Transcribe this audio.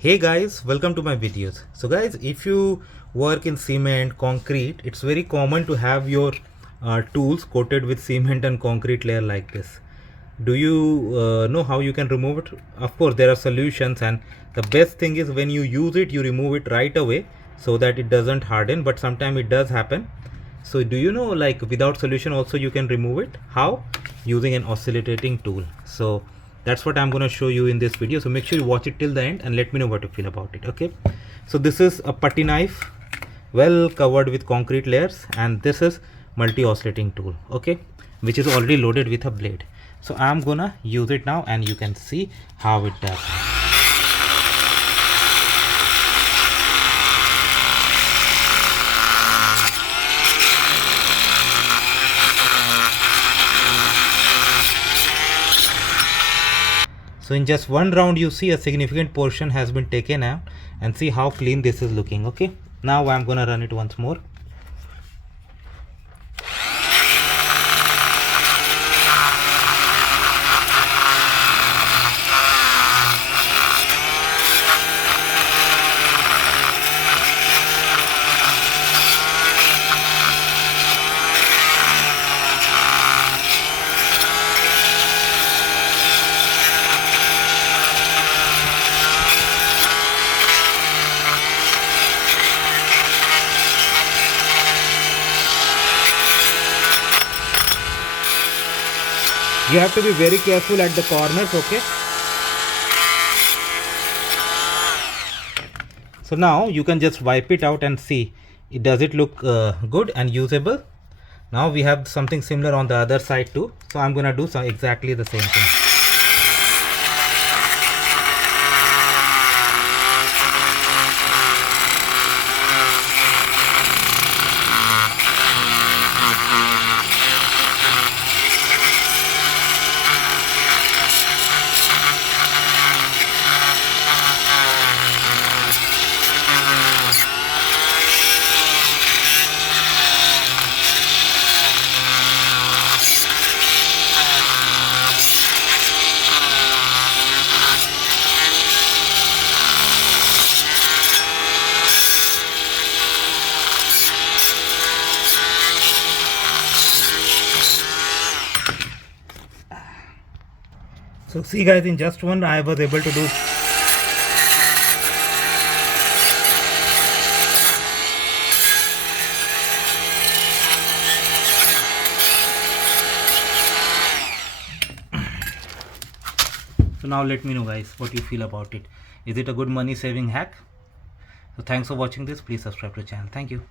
Hey guys, welcome to my videos. So guys, if you work in cement, concrete, it's very common to have your tools coated with cement and concrete layer like this. Do you know how you can remove it? Of course, there are solutions, and the best thing is when you use it, you remove it right away so that it doesn't harden, but sometimes it does happen. So do you know, like, without solution also you can remove it? How? Using an oscillating tool. So that's what I'm going to show you in this video, so make sure you watch it till the end and let me know what you feel about it. Okay, so this is a putty knife, well covered with concrete layers, and this is multi oscillating tool, okay, which is already loaded with a blade. So I'm gonna use it now and you can see how it does. So in just one round you see a significant portion has been taken out, and see how clean this is looking. Okay, now I'm gonna run it once more. You have to be very careful at the corners, okay? So now you can just wipe it out and see, does it look good and usable? Now we have something similar on the other side too. So I'm gonna do exactly the same thing. So see guys, in just one I was able to do so now let me know guys what you feel about it. Is it a good money saving hack? So thanks for watching this. Please subscribe to the channel. Thank you.